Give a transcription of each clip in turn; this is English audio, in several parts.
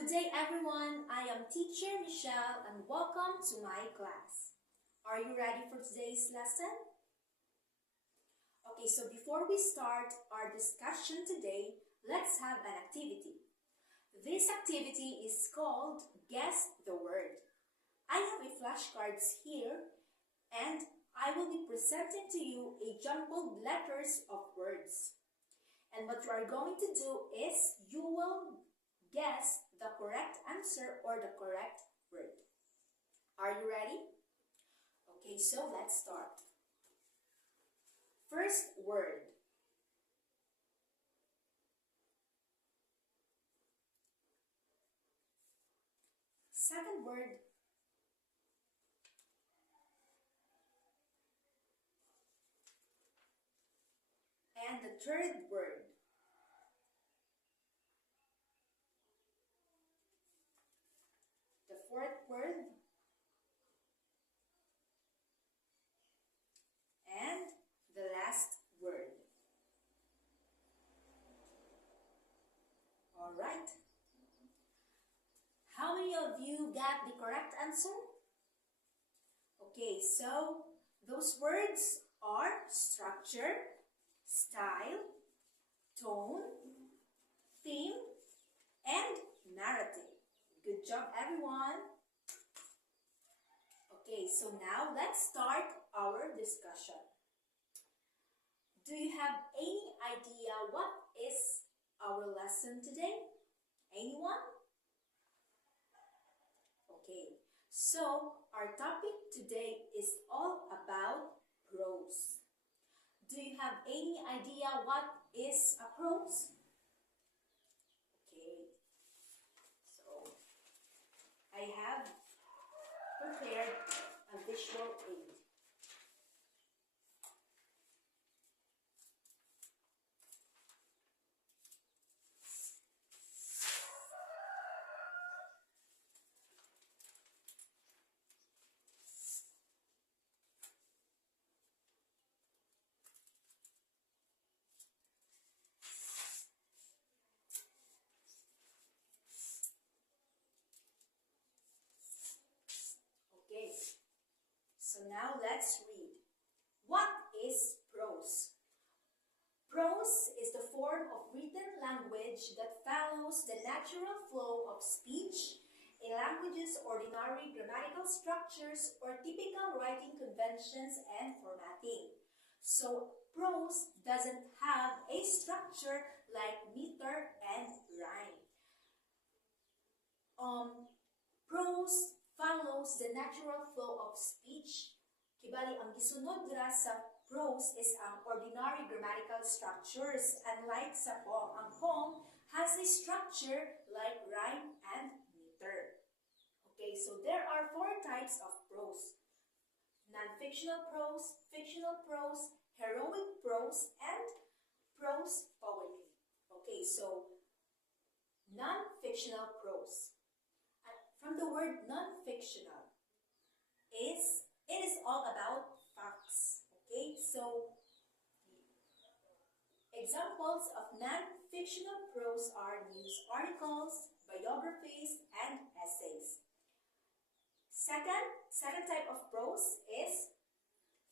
Good day everyone, I am Teacher Michelle and welcome to my class. Are you ready for today's lesson? Okay, so before we start our discussion today, let's have an activity. This activity is called Guess the Word. I have a flashcards here and I will be presenting to you a jumbled letters of words. And what you are going to do is you will guess the correct answer or the correct word. Are you ready? Okay, so let's start. First word. Second word. And the third word. The fourth word. And the last word. All right. How many of you got the correct answer? Okay, so those words are structure, style, tone, theme, and narrative. Good job, everyone. Okay, so now let's start our discussion. Do you have any idea what is our lesson today? Anyone? Okay, so our topic today is all about prose. Do you have any idea what is a prose? Okay, so I have prepared a visual aid. Okay, so now let's read. What is prose? Prose is the form of written language that follows the natural flow of speech, a language's ordinary grammatical structures or typical writing conventions and formatting. So prose doesn't have a structure like meter and rhyme. Prose follows the natural flow of speech. Kibali ang gisunod dira sa prose is ang ordinary grammatical structures, unlike sa poem. Ang poem has a structure like rhyme and meter. Okay, so there are four types of prose: non-fictional prose, fictional prose, heroic prose, and prose poetry. Okay, so non-fictional prose. From the word non-fictional, it is all about facts. Okay, so examples of non-fictional prose are news articles, biographies, and essays. Second type of prose is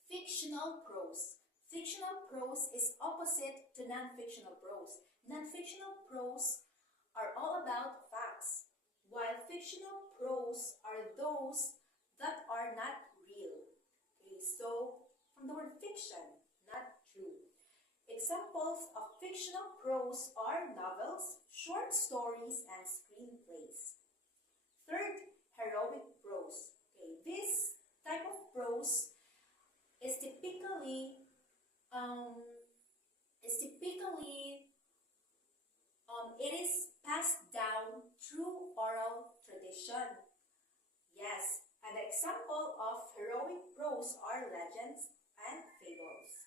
fictional prose. Fictional prose is opposite to non-fictional prose. Non-fictional prose are all about facts, while fictional prose are those that are not real. Okay, so from the word fiction, not true. Examples of fictional prose are novels, short stories, and screenplays. Third, heroic prose. Okay, this type of prose is typically it is passed down through oral tradition. Yes, an example of heroic prose are legends and fables.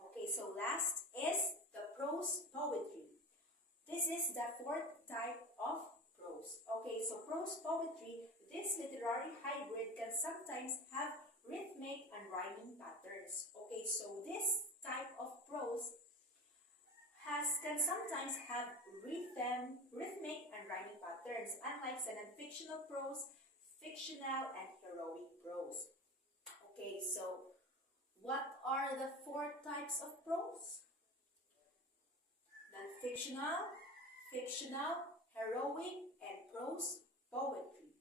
Okay, so last is the prose poetry. This is the fourth type of prose. Okay, so prose poetry, this literary hybrid can sometimes have rhythmic and rhyming patterns. Okay, so this type of prose can sometimes have rhythmic and rhyming patterns, unlike types and non-fictional prose, fictional and heroic prose. Okay, so what are the 4 types of prose? Non-fictional, fictional, heroic, and prose poetry.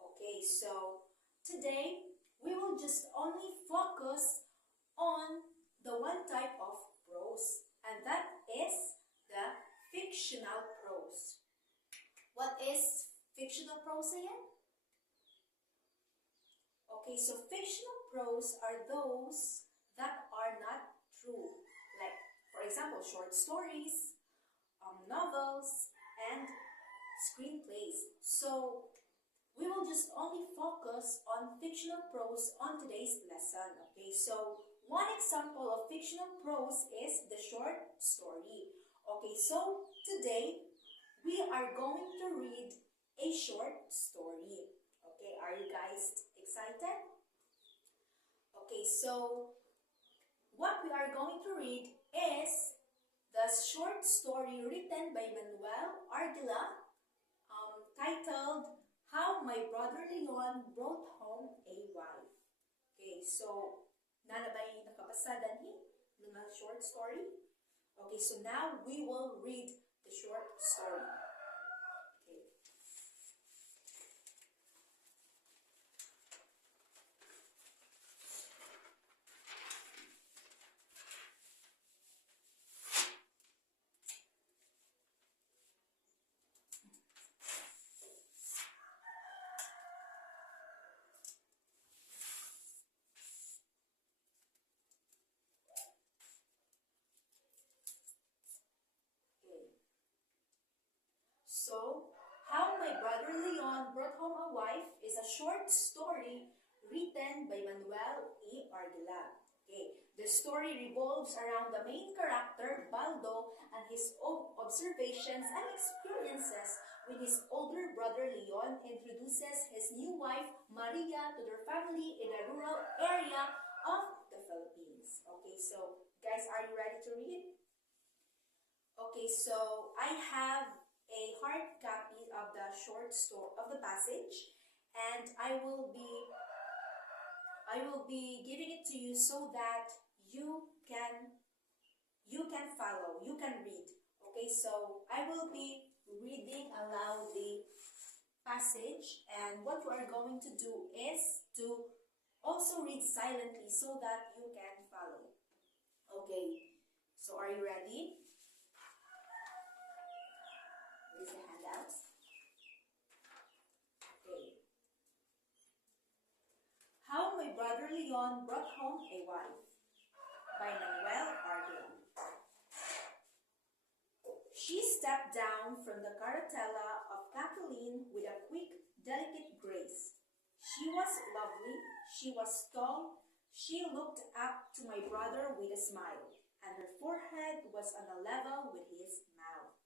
Okay, so today we will just only focus on the one type of prose, and that is the fictional prose. What is fictional prose again? Okay, so fictional prose are those that are not true. Like, for example, short stories, novels, and screenplays. So, we will just only focus on fictional prose on today's lesson. Okay, so one example of fictional prose is the short story. Okay, so today we are going to read a short story. Okay, are you guys excited? Okay, so what we are going to read is the short story written by Manuel Ardila, titled How My Brother Leon Brought Home a Wife. Okay, so nana ba yung nakabasa danhi ng short story? Okay, so now we will read the short story. Okay. So, How My Brother Leon Brought Home a Wife is a short story written by Manuel E. Ardila. Okay, the story revolves around the main character, Baldo, and his own observations and experiences when his older brother Leon introduces his new wife, Maria, to their family in a rural area of the Philippines. Okay, so guys, are you ready to read? Okay, so I have a hard copy of the short story of the passage, and I will be giving it to you so that you can follow, you can read. Okay, so I will be reading aloud the passage, and what you are going to do is to also read silently so that you can follow. Okay, so are you ready? Raise your hand out. Okay. How My Brother Leon Brought Home a Wife by Manuel Ardila. She stepped down from the carretela of Kathleen with a quick, delicate grace. She was lovely, she was tall, she looked up to my brother with a smile, and her forehead was on a level with his mouth.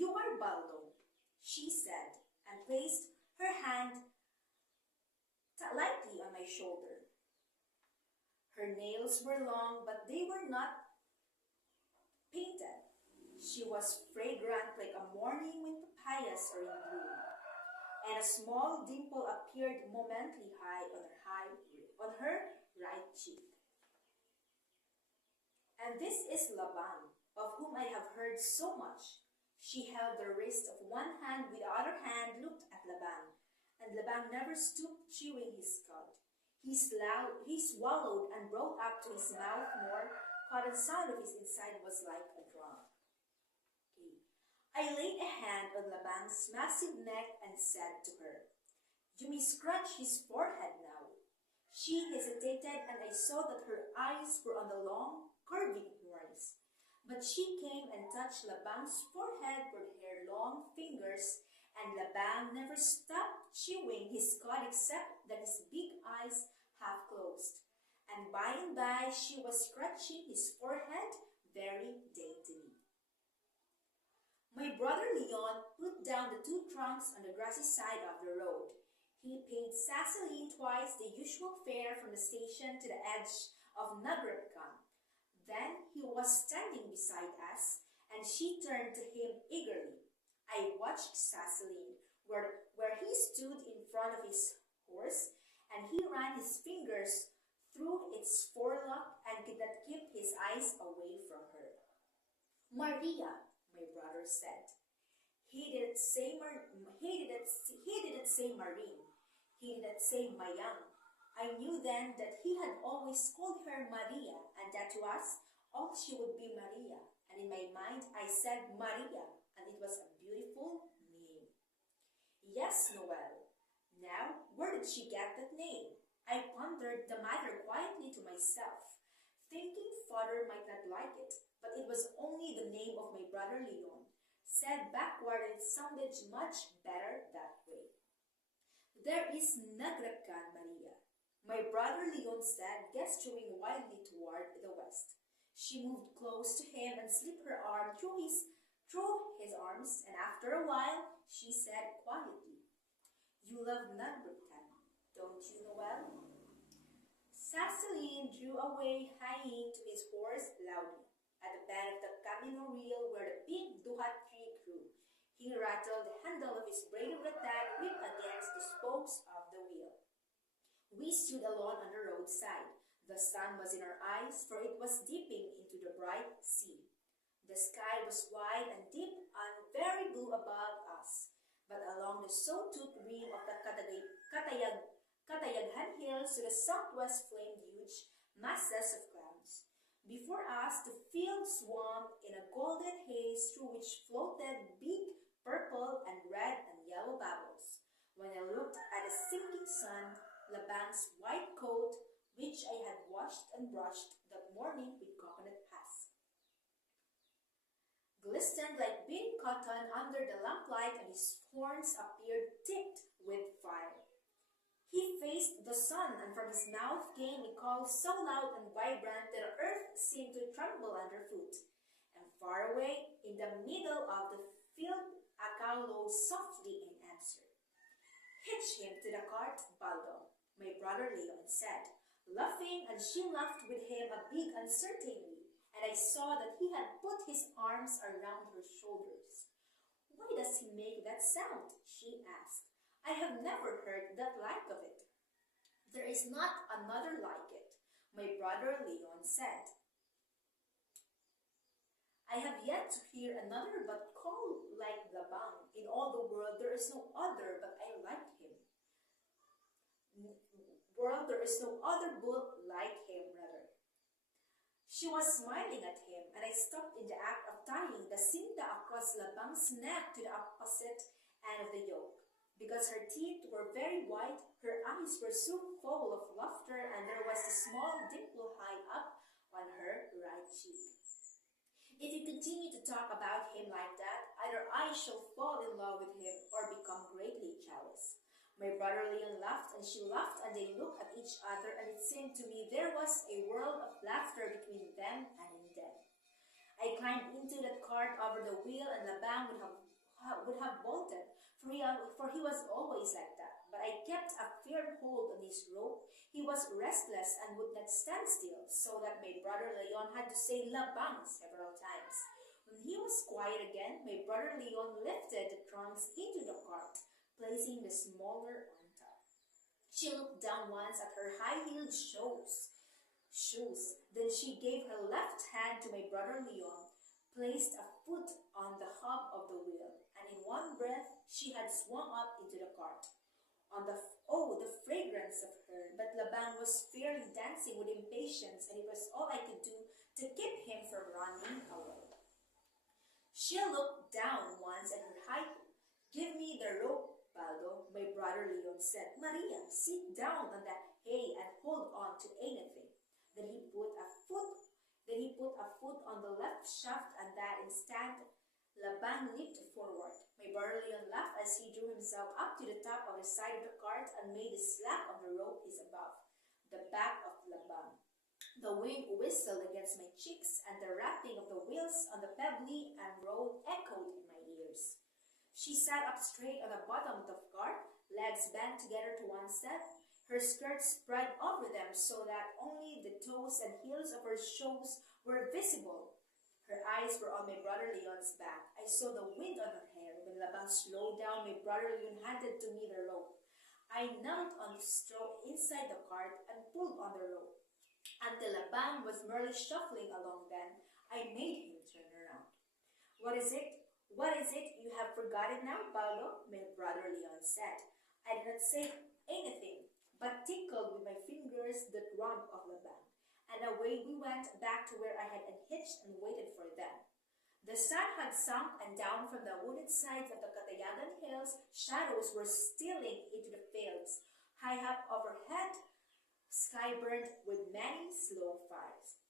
"You are Baldo," she said, and placed her hand lightly on my shoulder. Her nails were long, but they were not painted. She was fragrant like a morning when papayas are in bloom, and a small dimple appeared momently high on her right cheek. "And this is Laban, of whom I have heard so much." She held the wrist of one hand with the other hand, looked at Laban, and Laban never stooped chewing his cud. He swallowed and brought up to his mouth more, caught the sound of his inside was like a drum. Okay. I laid a hand on Laban's massive neck and said to her, "You may scratch his forehead now." She hesitated, and I saw that her eyes were on the long, curving horns. But she came and touched Laban's forehead with her long fingers, and Laban never stopped chewing his cud except that his big eyes half closed. And by she was scratching his forehead very daintily. My brother Leon put down the 2 trunks on the grassy side of the road. He paid Ceciline twice the usual fare from the station to the edge of Nagrabkan. Then he was standing beside us, and she turned to him eagerly. I watched Sasaline, where he stood in front of his horse, and he ran his fingers through its forelock and could not keep his eyes away from her. Maria, my brother said. He didn't say Marine. He didn't say Mayang. I knew then that he had always called her Maria, and that to us all she would be Maria. And in my mind I said Maria, and it was a beautiful name. Yes, Noel. Now, where did she get that name? I pondered the matter quietly to myself, thinking father might not like it, but it was only the name of my brother Leon. Said backward, and it sounded much better that way. There is Nagrakan, Maria, my brother Leon said, gesturing wildly toward the west. She moved close to him and slipped her arm through his arms, and after a while she said quietly, "You love Nagrakan, don't you, Noel?" Sasaline drew away, hieing to his horse loudly. At the bend of the Camino Real where the big duhat tree grew, he rattled the handle of his braided rattan whip against the spokes of the wheel. We stood alone on the roadside. The sun was in our eyes, for it was dipping into the bright sea. The sky was wide and deep and very blue above us, but along the sawtooth rim of the Katayaghan Hills to the southwest flamed huge masses of clouds. Before us, the field swam in a golden haze through which floated big purple and red and yellow bubbles. When I looked at the sinking sun, Labang's white coat, which I had washed and brushed that morning with coconut husk, glistened like bean cotton under the lamplight, and his horns appeared tipped with fire. He faced the sun, and from his mouth came a call so loud and vibrant that the earth seemed to tremble underfoot. And far away, in the middle of the field, a cow lowed softly in answer. "Hitch him to the cart, Baldo," my brother Leon said, laughing, and she laughed with him a big uncertainly, and I saw that he had put his arms around her shoulders. "Why does he make that sound?" she asked. "I have never heard that like of it." "There is not another like it," my brother Leon said. "I have yet to hear another but call like Labang. In all the world there is no other but I like him. There is no other bull like him, rather." She was smiling at him, and I stopped in the act of tying the cinta across Labang's neck to the opposite end of the yoke. Because her teeth were very white, her eyes were so full of laughter, and there was a small dimple high up on her right cheek. "If you continue to talk about him like that, either I shall fall in love with him or become greatly jealous." My brother Leon laughed, and she laughed, and they looked at each other, and it seemed to me there was a world of laughter between them and in them. I climbed into that cart over the wheel, and Labang would have bolted, for he was always like that. But I kept a firm hold on his rope. He was restless and would not stand still, so that my brother Leon had to say Labang several times. When he was quiet again, my brother Leon lifted the trunks into the cart, placing the smaller on top. She looked down once at her high-heeled shoes. Then she gave her left hand to my brother Leon, placed a foot on the hub of the wheel, and in one breath she had swung up into the cart. The fragrance of her! But Labang was fairly dancing with impatience, and it was all I could do to keep him from running away. She looked down once at her high heel. "Give me the rope, Baldo," my brother Leon said. "Maria, sit down on that hay and hold on to anything." Then he put a foot on the left shaft, and that instant Labang leaped forward. My brother Leon laughed as he drew himself up to the top of the side of the cart and made the slack of the rope his above the back of Labang. The wind whistled against my cheeks, and the rapping of the wheels on the pebbly and road echoed in my ears. She sat up straight on the bottom of the cart, legs bent together to one side, her skirts spread over them so that only the toes and heels of her shoes were visible. Her eyes were on my brother Leon's back. I saw the wind on her hair. When Laban slowed down, my brother Leon handed to me the rope. I knelt on the straw inside the cart and pulled on the rope. Until Laban was merely shuffling along, then I made him turn around. What is it? What is it? You have forgotten now, Baldo? My brother Leon said. I did not say anything, but tickled with my fingers the rump of Laban. And away we went back to where I had unhitched and waited for them. The sun had sunk, and down from the wooded sides of the Catayagan hills, shadows were stealing into the fields. High up overhead, sky burned with many slow fires.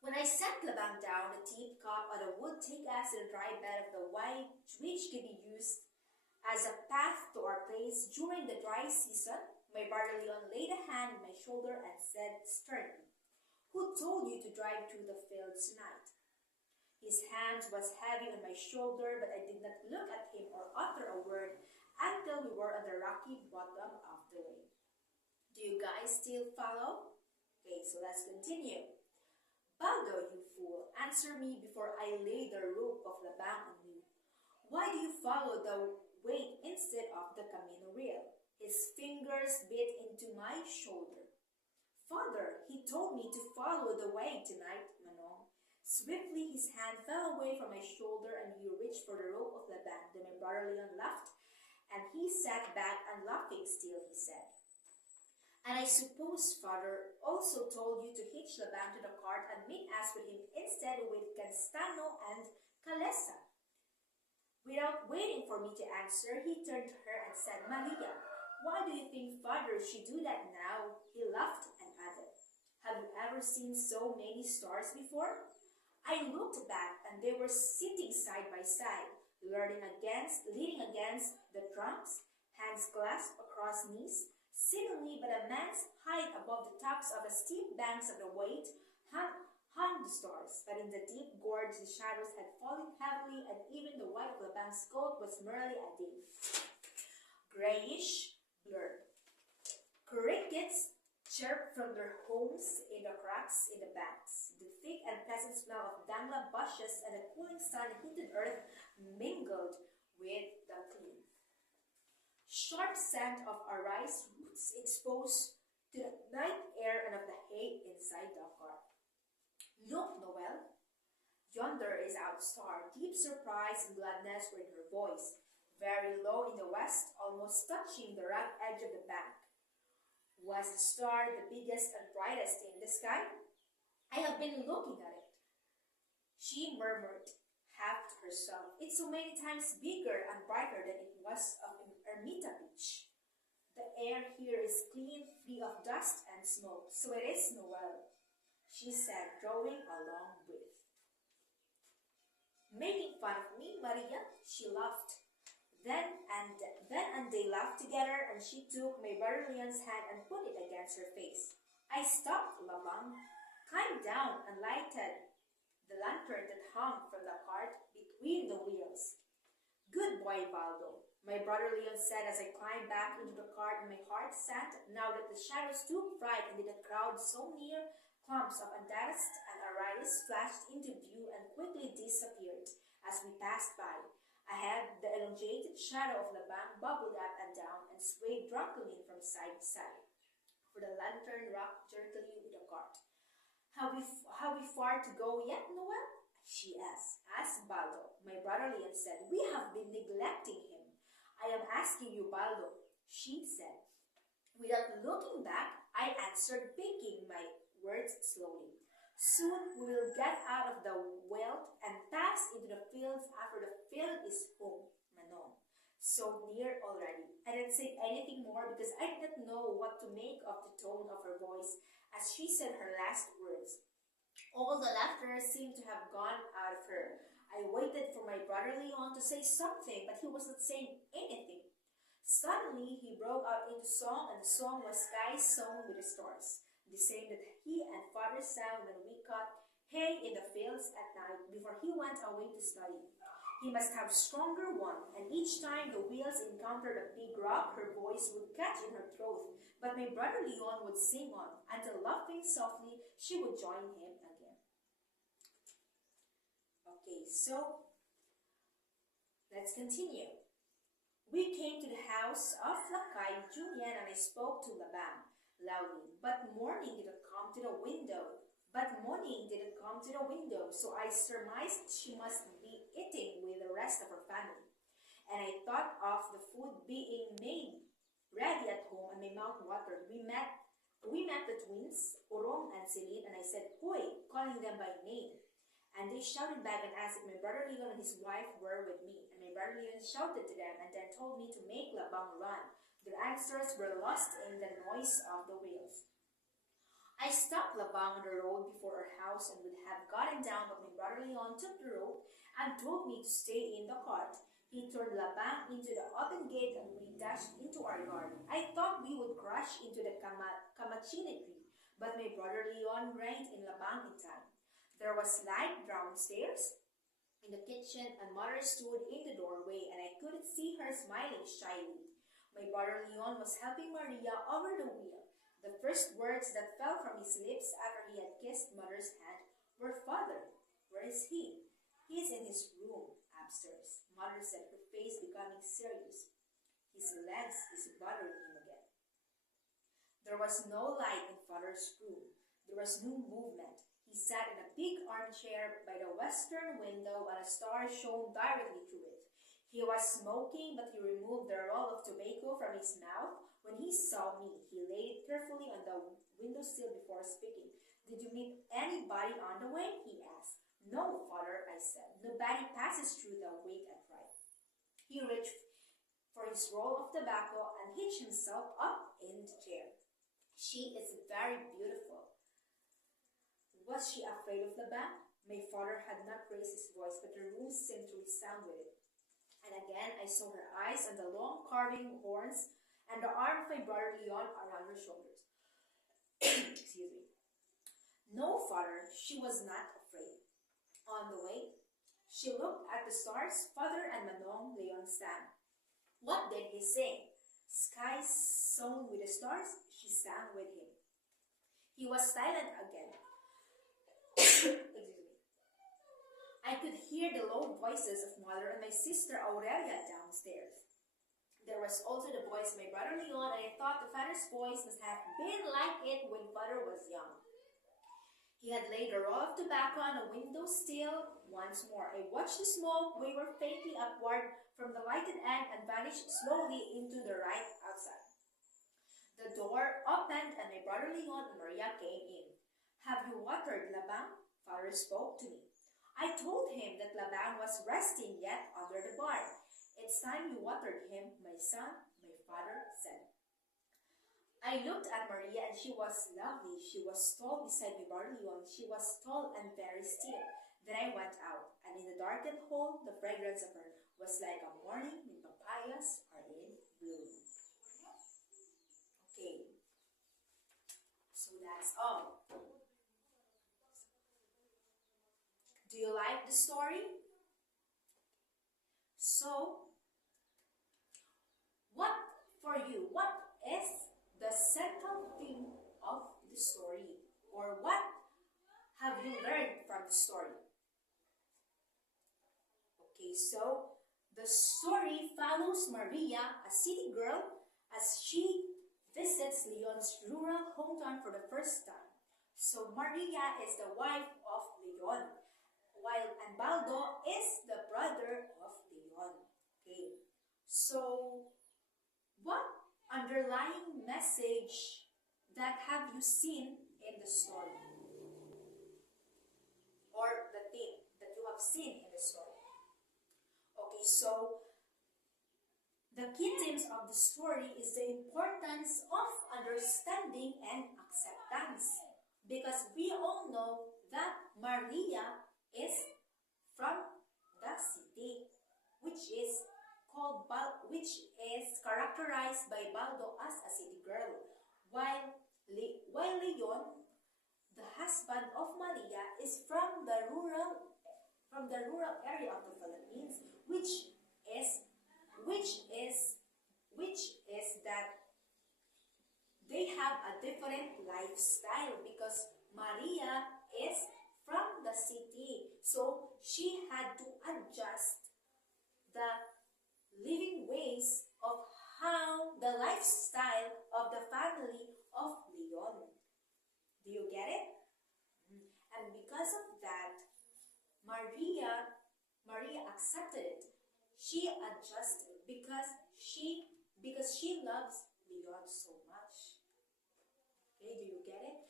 When I set Laban down, the teacup on the wood take us to the dry bed of the Wye, which could be used as a path to our place during the dry season, my brother Leon laid a hand on my shoulder and said sternly, "Who told you to drive through the fields tonight?" His hand was heavy on my shoulder, but I did not look at him or utter a word until we were on the rocky bottom of the way. Do you guys still follow? Okay, so let's continue. Baldo, you fool, answer me before I lay the rope of Laban on you. Why do you follow the weight instead of the camino rail? His fingers bit into my shoulder. Father, he told me to follow the way tonight, Manong. Swiftly his hand fell away from my shoulder and he reached for the rope of Laban. Then my brother Leon laughed, and he sat back and laughing still, he said, "And I suppose Father also told you to hitch Laban to the cart and meet us with him instead with Castano and Calesa." Without waiting for me to answer, he turned to her and said, "Maria, why do you think Father should do that now?" He laughed and added, "Have you ever seen so many stars before?" I looked back, and they were sitting side by side, leaning against the trunks, hands clasped across knees. Seemingly but a man's height above the tops of the steep banks of the Wye hung the stars, but in the deep gorge the shadows had fallen heavily, and even the white of Laban's coat was merely a dim, grayish blur. Crickets chirped from their homes in the cracks in the banks. The thick and pleasant smell of dangla bushes and the cooling sun-heated earth mingled with the clean, sharp scent of rice roots exposed to the night air and of the hay inside the cart. "Look, Noel, yonder is our star." Deep surprise and gladness were in her voice. Very low in the west, almost touching the rugged edge of the bank, was the star, the biggest and brightest in the sky. "I have been looking at it," she murmured, half to herself. "It's so many times bigger and brighter than it was of Ermita Beach. The air here is clean, free of dust and smoke." "So it is, Noel," she said, drawing a long breath. "Making fun of me, Maria?" She laughed. Then and they laughed together, and she took my brother Leon's hand and put it against her face. I stopped Laban, climbed down, and lighted the lantern that hung from the cart between the wheels. "Good boy, Baldo," my brother Leon said as I climbed back into the cart, and my heart sank now that the shadows took fright and the crowd so near. Clumps of andaras and arrayas flashed into view and quickly disappeared as we passed by. Ahead, the elongated shadow of Laban bubbled up and down and swayed drunkenly from side to side, for the lantern rocked jerkily with the cart. Have we far to go yet, Noel?" she asked Baldo. My brother Leon said, "We have been neglecting him." "I am asking you, Baldo," she said. Without looking back, I answered, picking my words slowly. "Soon we will get out of the veldt and pass into the fields after the field is home, Manon." So near already. I didn't say anything more because I did not know what to make of the tone of her voice as she said her last words. All the laughter seemed to have gone out of her. I waited for my brother Leon to say something, but he was not saying anything. Suddenly he broke out into song, and the song was skies sown with the stars, the same that he and Father sang when we cut hay in the fields at night before he went away to study. He must have stronger one, and each time the wheels encountered a big rock, her voice would catch in her throat. But my brother Leon would sing on, until laughing softly, she would join him again. Okay, so let's continue. We came to the house of Lakay, Julian, and I spoke to Laban loudly. But morning didn't come to the window. So I surmised she must be eating with the rest of her family. And I thought of the food being made ready at home and my mouth watered. We met the twins, Orong and Celine, and I said, "Hoy," calling them by name. And they shouted back and asked if my brother Leon and his wife were with me. And my brother Leon shouted to them and then told me to make Labang run. Their answers were lost in the noise of the wheels. I stopped Labang on the road before our house and would have gotten down, but my brother Leon took the rope and told me to stay in the cart. He turned Labang into the open gate and we dashed into our yard. I thought we would crash into the kamachine tree, but my brother Leon reined in Labang in time. There was light downstairs in the kitchen and mother stood in the doorway and I could see her smiling shyly. My brother Leon was helping Maria over the wheel. The first words that fell from his lips after he had kissed mother's hand were, "Father, where is he?" "He is in his room upstairs," mother said, her face becoming serious. "His legs is bothering him again." There was no light in father's room. There was no movement. He sat in a big armchair by the western window and a star shone directly through it. He was smoking, but he removed the roll of tobacco from his mouth. When he saw me, he laid it carefully on the windowsill before speaking. "Did you meet anybody on the way?" he asked. "No, father," I said. "Nobody passes through the wake at right." He reached for his roll of tobacco and hitched himself up in the chair. "She is very beautiful." Was she afraid of Laban? My father had not raised his voice, but the room seemed to resound with it. And again I saw her eyes and the long carving horns and the arm of my brother Leon around her shoulders. Excuse me. "No, father," she was not afraid. On the way, she looked at the stars. Father and Manong Leon sang. What did he sing? "Skies sown with the stars," she sang with him. He was silent again. Excuse me. I could hear the low voices of mother and my sister Aurelia downstairs. There was also the voice of my brother Leon, and I thought the father's voice must have been like it when father was young. He had laid a roll of tobacco on the window sill once more. I watched the smoke waver faintly upward from the lighted end and vanish slowly into the light outside. The door opened and my brother Leon and Maria came in. "Have you watered Labang?" Father spoke to me. I told him that Labang was resting yet under the barn. "It's time you watered him, my son," my father said. I looked at Maria and she was lovely. She was tall beside my brother Leon. She was tall and very still. Then I went out, and in the darkened hall, the fragrance of her was like a morning when papayas are in bloom. Okay, so that's all. Do you like the story? So, what is the central theme of the story? Or what have you learned from the story? Okay, so the story follows Maria, a city girl, as she visits Leon's rural hometown for the first time. So Maria is the wife of Leon, while Anbaldo is the brother of Leon. Okay, so what underlying message that have you seen in the story? Or the theme that you have seen in the story? Okay, so the key themes of the story is the importance of understanding and acceptance. Because we all know that Maria is from the city, which is characterized by Baldo as a city girl, while Leon, the husband of Maria, is from the rural area of the Philippines, which is that they have a different lifestyle because Maria is from the city, so she had to adjust the living ways accepted it. She adjusted because she loves Leon so much. Okay, do you get it?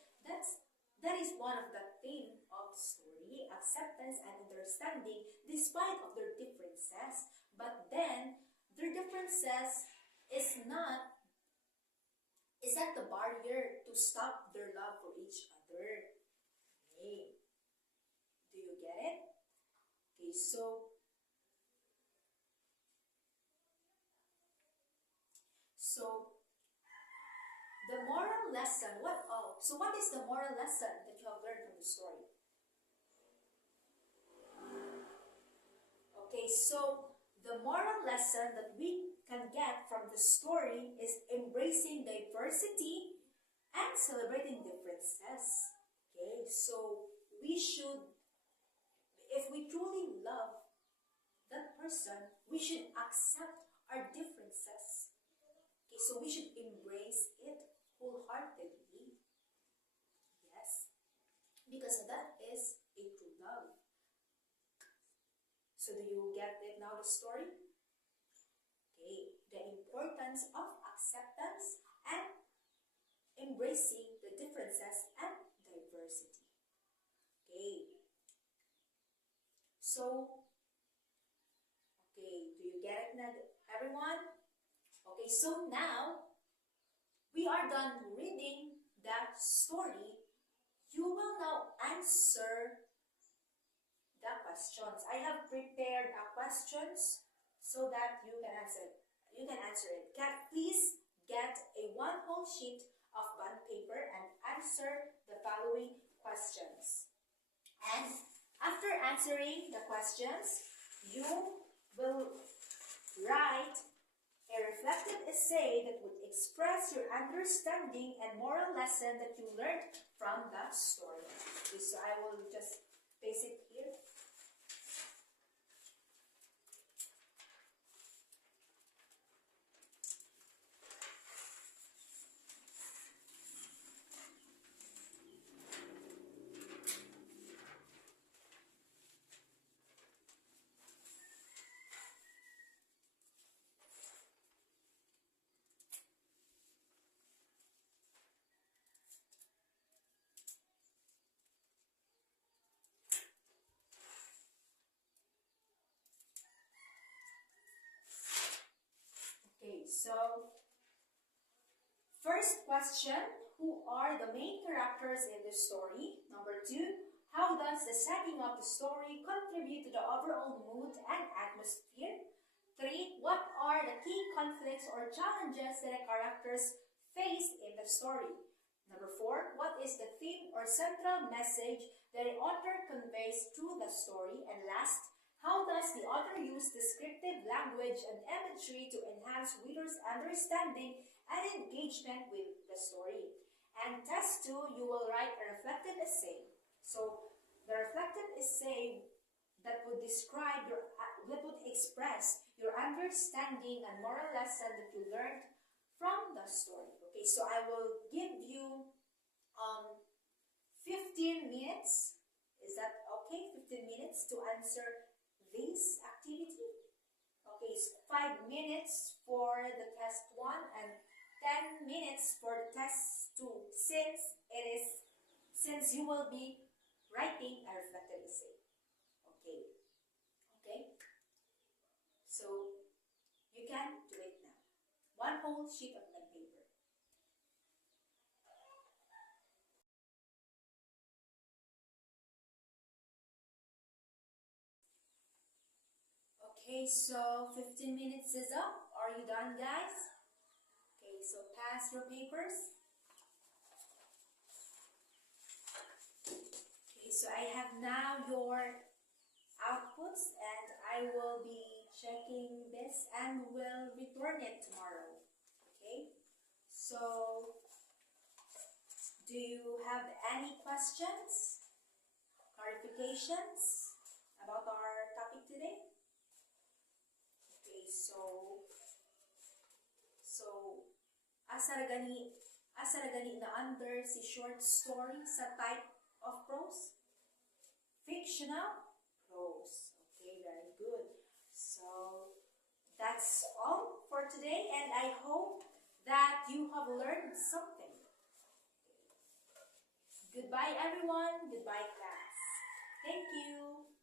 That is one of the theme of the story, acceptance and understanding despite of their differences. But then their differences is not the barrier to stop their love for each other. Okay, do you get it? Okay, so the moral lesson, what is the moral lesson that you have learned from the story? Okay, so the moral lesson that we can get from the story is embracing diversity and celebrating differences. Okay, so we should, if we truly love that person, we should accept our differences. Okay, so we should embrace it wholeheartedly. Yes, because that is a true love. So do you get it now, the story? Okay, the importance of acceptance and embracing the differences and diversity. Okay, so, okay, do you get it now, everyone? Okay, so now we are done reading that story. You will now answer the questions. I have prepared questions so that you can answer it. Please get a one whole sheet of bond paper and answer the following questions. And after answering the questions, you will write a reflective essay that would express your understanding and moral lesson that you learned from the story. Okay, so I will just paste it here. Okay, so first question, who are the main characters in the story? Number 2, how does the setting of the story contribute to the overall mood and atmosphere? 3, what are the key conflicts or challenges that the characters face in the story? Number 4, what is the theme or central message that the author conveys through the story? And last, how does the author use descriptive language and imagery to enhance readers' understanding and engagement with the story? And test 2, you will write a reflective essay. So the reflective essay that would express your understanding and moral lesson that you learned from the story. Okay, so I will give you 15 minutes. Is that okay? 15 minutes to answer this activity. Okay, it's 5 minutes for the test 1 and 10 minutes for the test 2, since you will be writing a reflective essay. Okay, so you can do it now. One whole sheet of blank paper. Okay, so 15 minutes is up. Are you done, guys? Okay, so pass your papers. Okay, so I have now your outputs and I will be checking this and will return it tomorrow. Okay, so do you have any questions, clarifications about our topic today? Okay, so asa ra gani na under si short story sa type of prose? Fictional prose. Okay, very good. that's all for today, and I hope that you have learned something. Goodbye, everyone. Goodbye, class. Thank you.